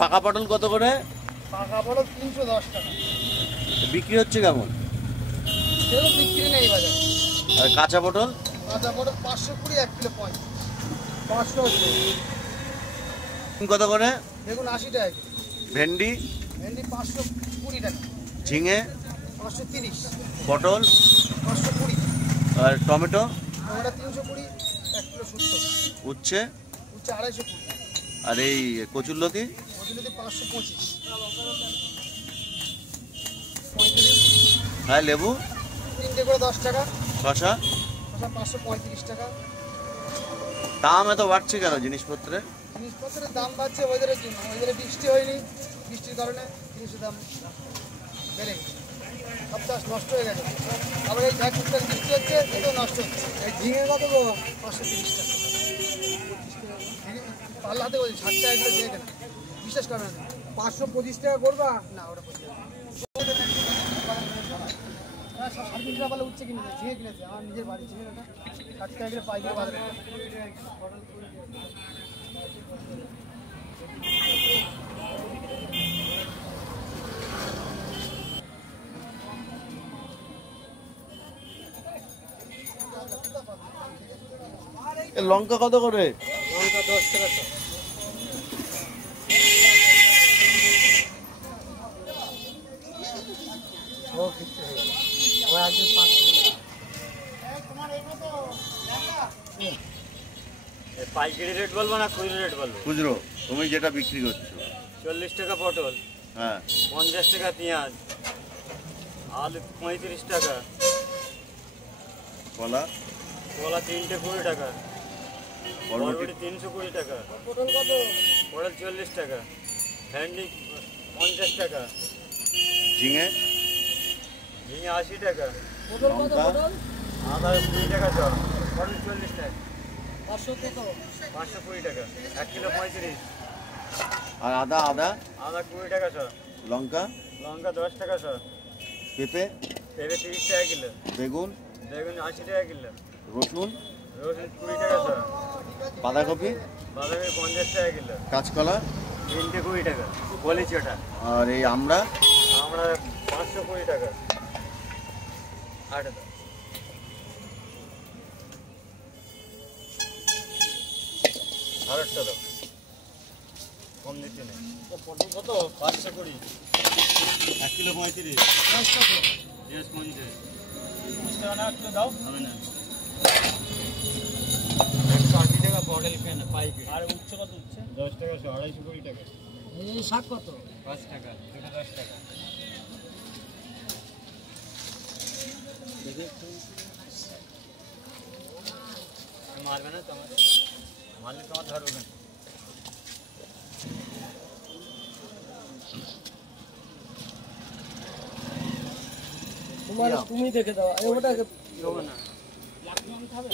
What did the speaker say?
পাকা পটল কত করে? পাকা পটল 310 টাকা। বিক্রি হচ্ছে কেমন? বিক্রি নেই বাজারে। আর কাঁচা পটল? কাঁচা পটল 520, 1 কিলো 500 হচ্ছে। কত করে? বেগুন 80 টাকা। ভেন্ডি? ভেন্ডি 520 টাকা। ঝিঙে? 530। পটল? 520। আর টমেটো? Tomato 320, 1 kilo 70। উচ্ছে? উচ্ছে 250। আর এই কচুরলতি? কচুরলতি 525। হ্যাঁ, লেবু? 3টে করে 10 টাকা। শসা? শসা 535 টাকা। দাম এত বাড়ছে কেন জিনিসপত্রে? জিনিসপত্রের দাম বাড়ছে ওয়েদারের জন্য। ওয়েদারে বৃষ্টি হয়নি, বৃষ্টির কারণে জিনিসের দাম বেড়ে গেছে। সব চাষ নষ্ট হয়ে গেছে। আবার এই যা টুকটাক বৃষ্টি হচ্ছে এটাও নষ্ট হচ্ছে। এই ঝিঙে কত? 530 টাকা। পাল্লা হাতে বলছি 60 টাকা করে দিয়ে কেনা, বিশ্বাস করবেন না। 525 টাকা করবা না? ওটা 3.5 টাকা পাল্লা উঠছে কিনেছে, ঝিঙে কিনেছে আমার নিজের বাড়ি ঝিঙে, ওটা 60 টাকা করে পাইকারি বাজারে। লঙ্কা কত করে? লঙ্কা 10 টাকা। পাইকারি রেট বলবো না খুচরো রেট বলবো? খুচরো। তুমি যেটা বিক্রি করছো। 40 টাকা পটল। হ্যাঁ। 50 টাকা পেঁয়াজ। আলু 35 টাকা। কলা? কলা 3টে 20 টাকা। বরবটি 320 টাকা। পটল কত? পটল 40 টাকা। ভেন্ডি 50 টাকা। ঝিঙে? ঝিঙে 80 টাকা। পটল কত? পটল আদা 20 টাকা শ। পটল 40 টাকা। 500 কত? 520 টাকা। 1 কিলো 35। আর আদা? আদা 20 টাকা শ। লঙ্কা? লঙ্কা 10 টাকা শ। পেঁপে? পেঁপে 30 টাকা কিলো। বেগুন? বেগুন 80 টাকা কিলো। রসুন? রসুন 20 টাকা শ। বাঁধাকপি? বাঁধাকপি 50 টাকা কিলো। কাঁচকলা? 3টে 20 টাকা। বলেছি ওটা। আর এই আমরা? আমরা 520 টাকা। 8 টাকা। আরেকটা দাও, কম দিচ্ছি না। পটল কত? 520। 1 কিলো 35। কত? 50। 20 টাকা না কিলো দাও। হবে না। 180 টাকা পটল কেন পাইকারি। আর উচ্ছে কত? উচ্ছে 10 টাকা 220 টাকা। এই শাক কত? 5 টাকা। 10 টাকা। মারবে না তোমার? মারলে তোমার ধরবে না। তুমি দেখে দাও। ওটা হবে না। খাবে।